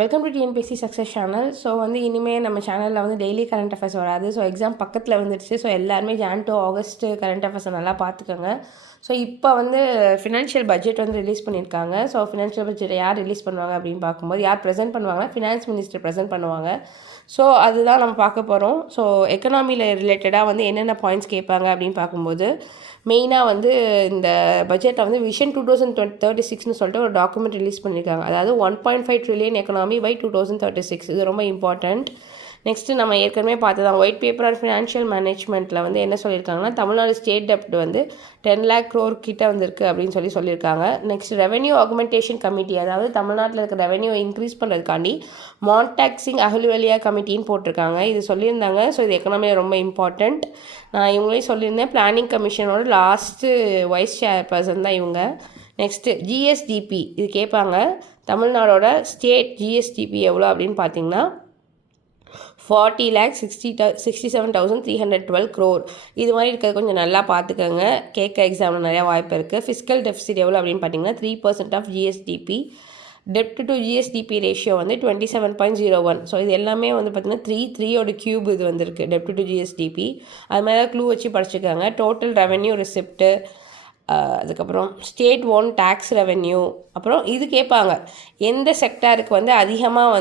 Welcome to TNPSC success channel. So இனிமேல் நம்ம சேனலில் டெய்லி கரண்ட் அஃபேர்ஸ் வராது. ஸோ எக்ஸாம் பக்கத்தில் வந்துடுச்சு. ஸோ எல்லாருமே ஜான் டு ஆகஸ்ட் கரண்ட் அஃபேர்ஸை நல்லா பார்த்துக்கோங்க. ஸோ இப்போ ஃபினான்ஷியல் பட்ஜெட் ரிலீஸ் பண்ணியிருக்காங்க. ஸோ ஃபினான்ஷியல் பட்ஜெட்டை யார் ரிலீஸ் பண்ணுவாங்க அப்படின்னு பார்க்கும்போது யார் ப்ரெசென்ட் பண்ணுவாங்கன்னா ஃபினான்ஸ் மினிஸ்டர் ப்ரெசென்ட் பண்ணுவாங்க. ஸோ அதுதான் நம்ம பார்க்க போகிறோம். ஸோ எக்கனாமியில் ரிலேட்டடாக என்னென்ன பாயிண்ட்ஸ் கேட்பாங்க அப்படின்னு பார்க்கும்போது மெயினாக இந்த பட்ஜெட்டை விஷன் 2036ன்னு சொல்லிட்டு ஒரு டாக்குமெண்ட் ரிலீஸ் பண்ணியிருக்காங்க. அதாவது 1.5 ட்ரில்லியன் எக்கனாமி பை 2036. இது ரொம்ப இம்பார்ட்டண்ட். நெக்ஸ்ட்டு நம்ம ஏற்கனவே பார்த்ததான் ஒயிட் பேப்பர் ஆர் ஃபினான்ஷியல் மேனேஜ்மெண்ட்டில் என்ன சொல்லியிருக்காங்கன்னா தமிழ்நாடு ஸ்டேட் டெப்ட் 10 lakh crore கிட்ட வந்திருக்கு அப்படின்னு சொல்லியிருக்காங்க. நெக்ஸ்ட் ரெவென்யூ ஆகுமெண்டேஷன் கமிட்டி, அதாவது தமிழ்நாட்டில் இருக்க ரெவென்யூ இன்க்ரீஸ் பண்ணுறதுக்காண்டி மான்டாக்சிங் அஹலுவலியா கமிட்டின்னு போட்டிருக்காங்க. இது சொல்லியிருந்தாங்க. ஸோ இது எக்கனாமியில் ரொம்ப இம்பார்ட்டண்ட். நான் இவங்களையும் சொல்லியிருந்தேன். பிளானிங் கமிஷனோட லாஸ்ட்டு வைஸ் சேர்பர்சன் தான் இவங்க. நெக்ஸ்ட்டு ஜிஎஸ்டிபி இது கேட்பாங்க. தமிழ்நாடோட ஸ்டேட் ஜிஎஸ்டிபி எவ்வளோ அப்படின்னு பார்த்தீங்கன்னா 40,67,312 crore. இது மாதிரி இருக்கிறது கொஞ்சம் நல்லா பார்த்துக்கோங்க. கேட்க எக்ஸாமில் நிறையா வாய்ப்பு இருக்குது. ஃபிஸ்கல் டெஃபிசிட் எவ்வளோ அப்படின்னு பார்த்தீங்கன்னா 3% ஆஃப் ஜிஎஸ்டிபி. டெப்ட் டு ஜிஎஸ்டிபி ரேஷியோ 27.01. ஸோ இது எல்லாமே பார்த்தீங்கன்னா 3 கியூப் இது வந்திருக்கு டெப்ட் டு ஜிஎஸ்டிபி. அது மாதிரி க்ளூ வச்சு படிச்சுக்கோங்க. டோட்டல் ரெவென்யூ ரிசிப்ட்டு, அதுக்கப்புறம் ஸ்டேட் ஓன் டேக்ஸ் ரெவென்யூ. அப்புறம் இது கேட்பாங்க எந்த செக்டாருக்கு அதிகமாக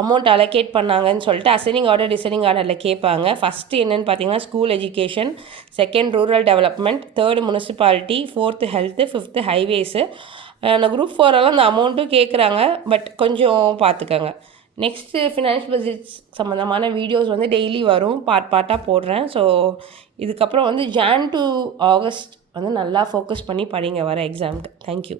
அமௌண்ட் அலோகேட் பண்ணாங்கன்னு சொல்லிட்டு அசைனிங் ஆர்டர் டிசைனிங் ஆர்டரில் கேட்பாங்க. ஃபஸ்ட்டு என்னென்னு பார்த்தீங்கன்னா school education, second rural development, third municipality, fourth health, fifth highways. Group 4 அந்த அமௌண்ட்டும் கேட்குறாங்க. பட் கொஞ்சம் பார்த்துக்கோங்க. நெக்ஸ்ட்டு ஃபினான்ஷியல் பட்ஜெட்ஸ் சம்மந்தமான வீடியோஸ் டெய்லி வரும், பார்ட்டாக போடுறேன். ஸோ இதுக்கப்புறம் ஜான் டு ஆகஸ்ட் நல்லா ஃபோக்கஸ் பண்ணி படிங்க வர எக்ஸாமுக்கு. தேங்க்யூ.